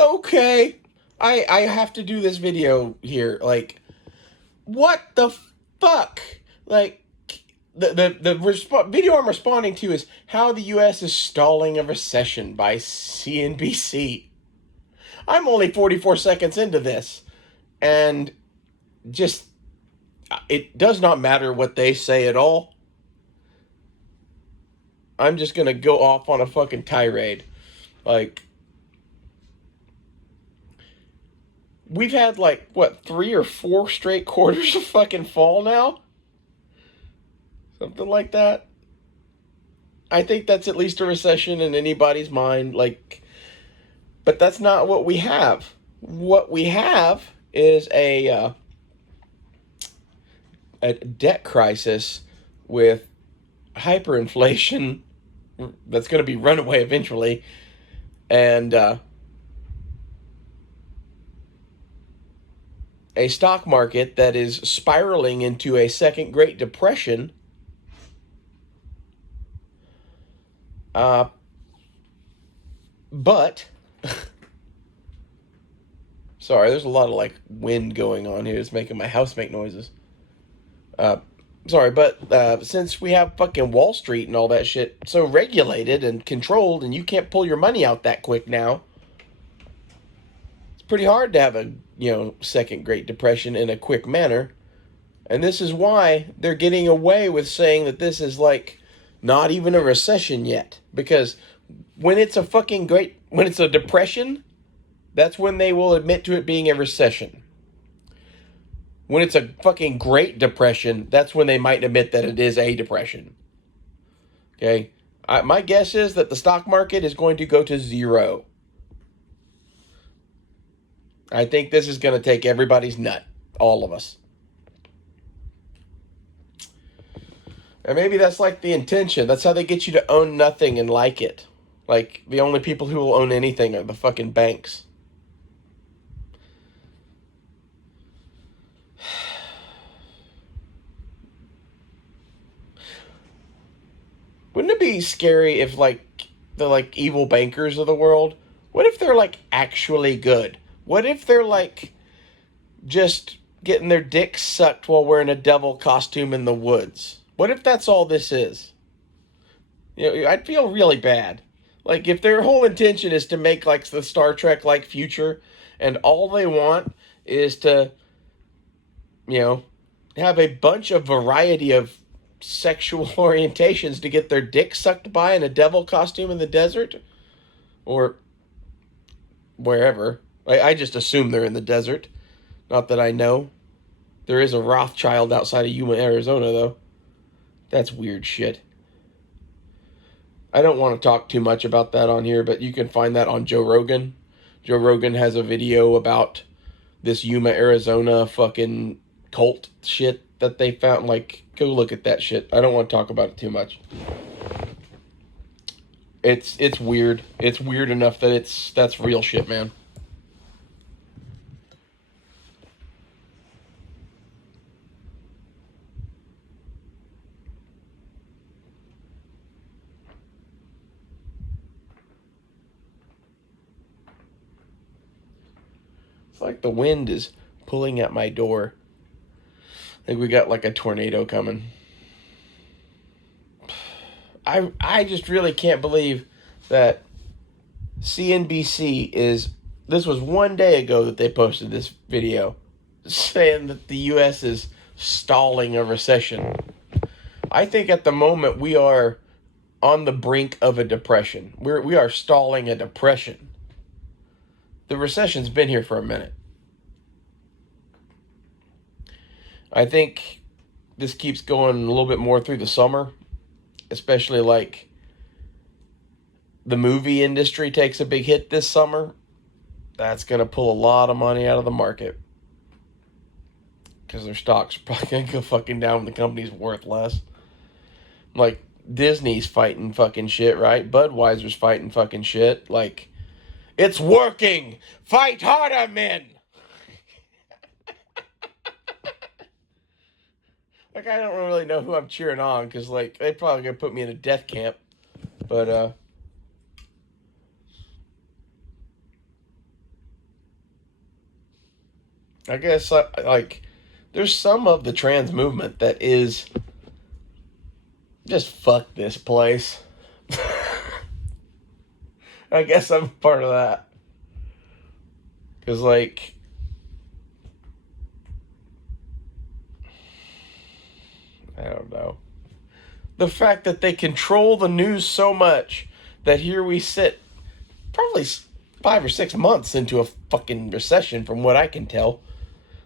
Okay, I have to do this video here. Like, what the fuck? Like, the video I'm responding to is how the U.S. is stalling a recession by CNBC. I'm only 44 seconds into this, and just it does not matter what they say at all. I'm just gonna go off on a fucking tirade. Like, we've had like what 3 or 4 straight quarters of fucking fall now, something like that. I think that's at least a recession in anybody's mind. Like, but that's not what we have. What we have is a debt crisis with hyperinflation that's going to be runaway eventually, and a stock market that is spiraling into a second Great Depression. But sorry, there's a lot of like wind going on here. It's making my house make noises. Uh, Sorry, but since we have fucking Wall Street and all that shit so regulated and controlled, and you can't pull your money out that quick now, it's pretty hard to have a second Great Depression in a quick manner. And this is why they're getting away with saying that this is like not even a recession yet, because when it's a depression, that's when they will admit to it being a recession. When it's a fucking Great Depression, that's when they might admit that it is a depression. Okay? My guess is that the stock market is going to go to zero. I think this is going to take everybody's nut. All of us. And maybe that's like the intention. That's how they get you to own nothing and like it. Like, the only people who will own anything are the fucking banks. Wouldn't it be scary if, like, the, like, evil bankers of the world, what if they're, like, actually good? What if they're, like, just getting their dicks sucked while wearing a devil costume in the woods? What if that's all this is? I'd feel really bad. Like, if their whole intention is to make, like, the Star Trek-like future, and all they want is to, have a bunch of variety of sexual orientations to get their dick sucked by in a devil costume in the desert or wherever. I just assume they're in the desert. Not that I know. There is a Rothschild outside of Yuma, Arizona, though. That's weird shit. I don't want to talk too much about that on here, but you can find that on Joe Rogan. Joe Rogan has a video about this Yuma, Arizona fucking cult shit that they found. Like, go look at that shit. I don't want to talk about it too much. It's weird. It's weird enough that that's real shit, man. It's like the wind is pulling at my door. I think we got like a tornado coming. I just really can't believe that CNBC is. This was one day ago that they posted this video saying that the U.S. is stalling a recession. I think at the moment we are on the brink of a depression. We are stalling a depression. The recession's been here for a minute. I think this keeps going a little bit more through the summer, especially like the movie industry takes a big hit this summer. That's going to pull a lot of money out of the market because their stocks are probably going to go fucking down when the company's worth less. Like, Disney's fighting fucking shit, right? Budweiser's fighting fucking shit. Like, it's working! Fight harder, men! Like, I don't really know who I'm cheering on, because, like, they probably gonna put me in a death camp. But, I guess, like, there's some of the trans movement that is just fuck this place. I guess I'm part of that. Because, like, I don't know. The fact that they control the news so much that here we sit, probably 5 or 6 months into a fucking recession, from what I can tell.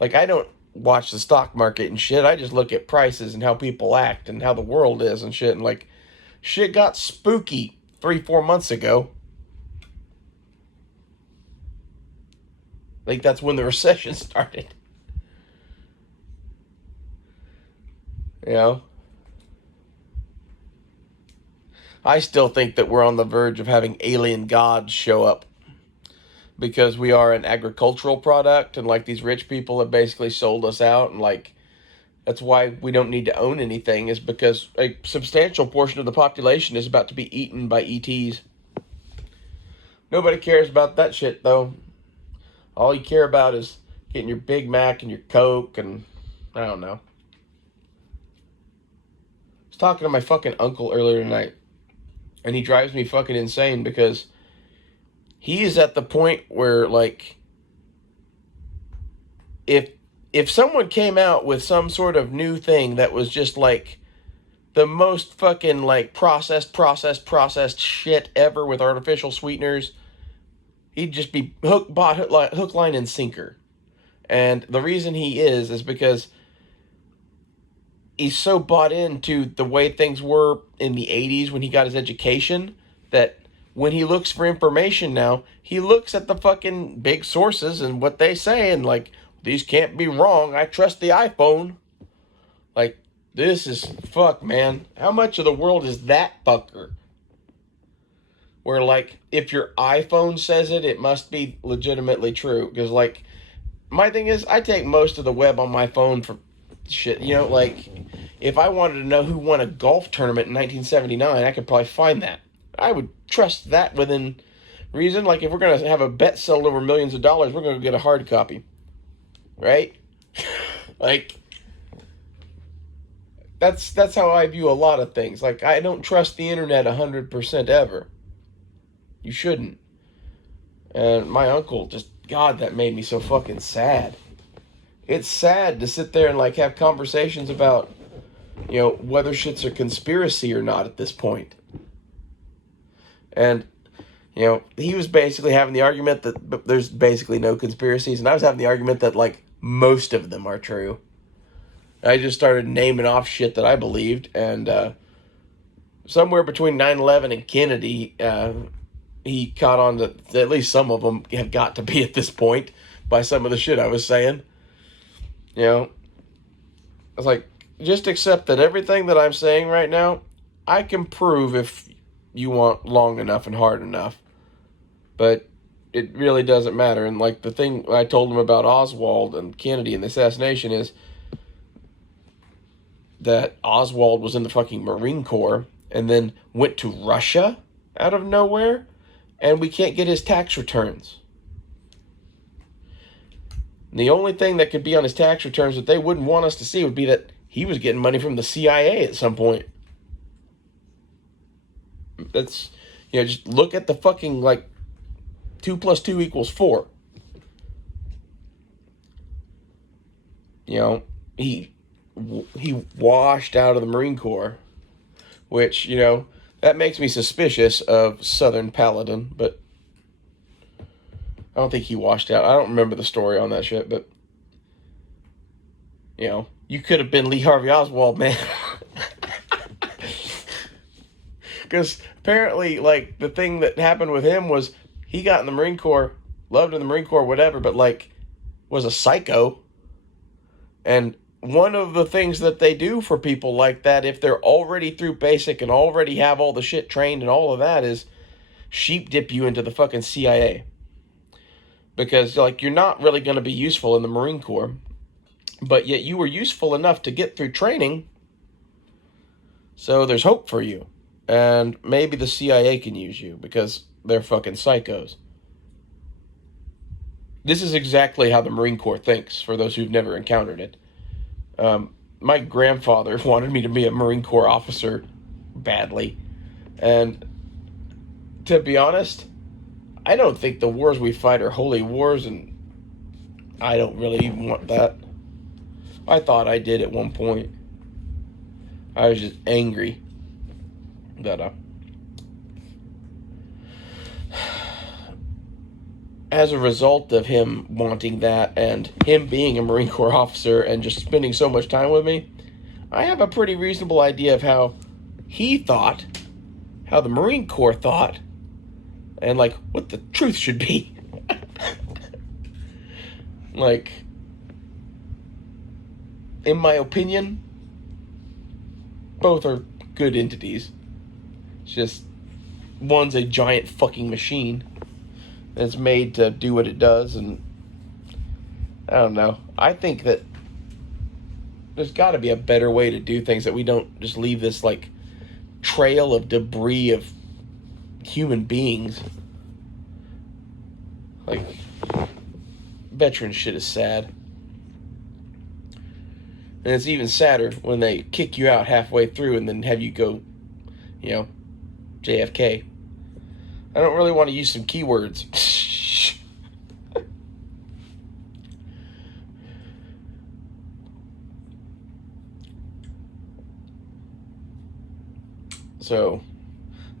Like, I don't watch the stock market and shit. I just look at prices and how people act and how the world is and shit. And, like, shit got spooky 3, 4 months ago. Like, that's when the recession started. You know? I still think that we're on the verge of having alien gods show up because we are an agricultural product, and like these rich people have basically sold us out, and like that's why we don't need to own anything, is because a substantial portion of the population is about to be eaten by ETs. Nobody cares about that shit though. All you care about is getting your Big Mac and your Coke, and I don't know. I was talking to my fucking uncle earlier tonight, and he drives me fucking insane because he is at the point where, like, if someone came out with some sort of new thing that was just like the most fucking like processed shit ever with artificial sweeteners, he'd just be hook, line, and sinker. And the reason he is because he's so bought into the way things were in the 80s when he got his education that when he looks for information now, he looks at the fucking big sources and what they say, and like, these can't be wrong. I trust the iPhone. Like, this is fuck, man. How much of the world is that fucker? Where, like, if your iPhone says it, it must be legitimately true. Because, like, my thing is, I take most of the web on my phone for shit. You know, like, if I wanted to know who won a golf tournament in 1979, I could probably find that. I would trust that within reason. Like, if we're going to have a bet settled over millions of dollars, we're going to get a hard copy. Right? Like, that's how I view a lot of things. Like, I don't trust the internet 100% ever. You shouldn't. And my uncle, just, God, that made me so fucking sad. It's sad to sit there and, like, have conversations about, you know, whether shit's a conspiracy or not at this point. And, you know, he was basically having the argument that there's basically no conspiracies, and I was having the argument that, like, most of them are true. I just started naming off shit that I believed, and somewhere between 9/11 and Kennedy, he caught on that at least some of them have got to be at this point by some of the shit I was saying. You know, I was like, just accept that everything that I'm saying right now, I can prove if you want long enough and hard enough. But it really doesn't matter. And like the thing I told him about Oswald and Kennedy and the assassination is that Oswald was in the fucking Marine Corps and then went to Russia out of nowhere, and we can't get his tax returns. And the only thing that could be on his tax returns that they wouldn't want us to see would be that he was getting money from the CIA at some point. That's, you know, just look at the fucking, like, 2 + 2 = 4. You know, he washed out of the Marine Corps, which, you know, that makes me suspicious of Southern Paladin, but I don't think he washed out. I don't remember the story on that shit, but, you know, you could have been Lee Harvey Oswald, man. Because apparently, like, the thing that happened with him was he got in the Marine Corps, loved in the Marine Corps, whatever, but, like, was a psycho. And one of the things that they do for people like that, if they're already through basic and already have all the shit trained and all of that, is sheep dip you into the fucking CIA. Because, like, you're not really going to be useful in the Marine Corps, but yet you were useful enough to get through training, so there's hope for you. And maybe the CIA can use you because they're fucking psychos. This is exactly how the Marine Corps thinks, for those who've never encountered it. My grandfather wanted me to be a Marine Corps officer badly. And to be honest, I don't think the wars we fight are holy wars, and I don't really even want that. I thought I did at one point. I was just angry that as a result of him wanting that and him being a Marine Corps officer and just spending so much time with me, I have a pretty reasonable idea of how he thought, how the Marine Corps thought, and like what the truth should be. Like, in my opinion, both are good entities. It's just one's a giant fucking machine that's made to do what it does, and I don't know. I think that there's got to be a better way to do things, that we don't just leave this like trail of debris of human beings. Like, veteran shit is sad. And it's even sadder when they kick you out halfway through and then have you go, JFK. I don't really want to use some keywords. So,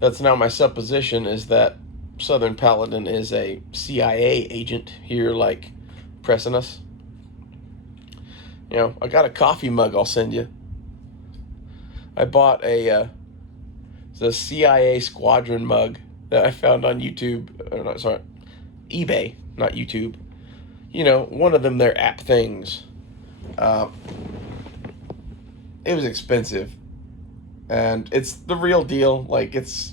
that's now my supposition, is that Southern Paladin is a CIA agent here, like, pressing us. I got a coffee mug I'll send you. I bought the CIA Squadron mug that I found on YouTube. eBay, not YouTube. One of them, their app things. It was expensive. And it's the real deal. Like, it's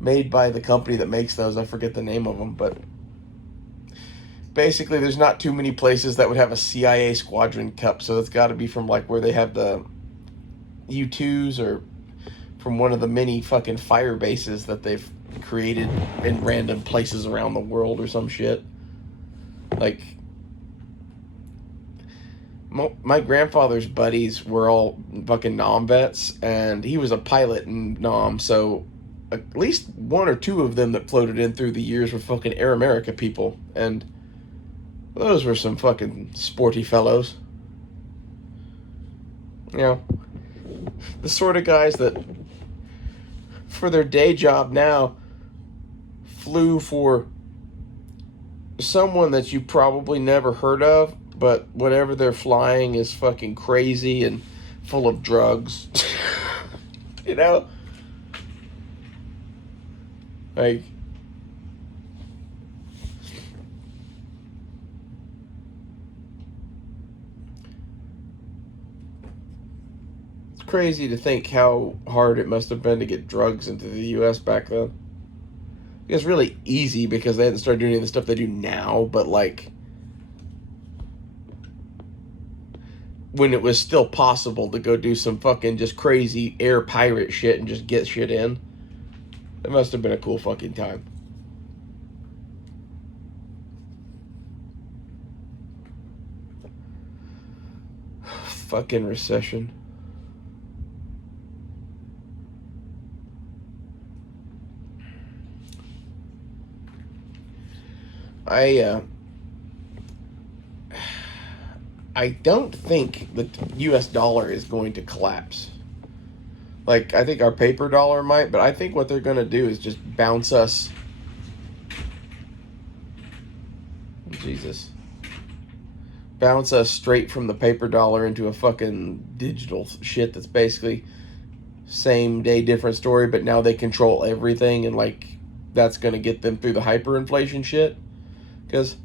made by the company that makes those. I forget the name of them, but basically there's not too many places that would have a CIA Squadron cup, so it's got to be from like where they have the U2s, or from one of the many fucking fire bases that they've created in random places around the world or some shit. Like, my grandfather's buddies were all fucking Nam vets, and he was a pilot in Nam, so at least one or two of them that floated in through the years were fucking Air America people, and those were some fucking sporty fellows. The sort of guys that, for their day job now, flew for someone that you probably never heard of, but whatever they're flying is fucking crazy and full of drugs. Like, it's crazy to think how hard it must have been to get drugs into the U.S. back then. It's really easy because they hadn't started doing any of the stuff they do now, but like, when it was still possible to go do some fucking just crazy air pirate shit and just get shit in, it must have been a cool fucking time. Fucking recession. I don't think the U.S. dollar is going to collapse. Like, I think our paper dollar might, but I think what they're going to do is just bounce us. Jesus. Bounce us straight from the paper dollar into a fucking digital shit that's basically same day, different story, but now they control everything, and like, that's going to get them through the hyperinflation shit. Because,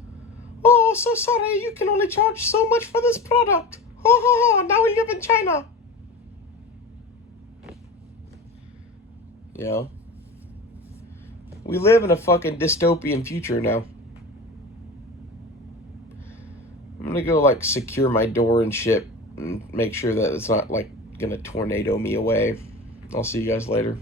oh, so sorry, you can only charge so much for this product. Oh, now we live in China. We live in a fucking dystopian future now. I'm gonna go, like, secure my door and shit and make sure that it's not, like, gonna tornado me away. I'll see you guys later.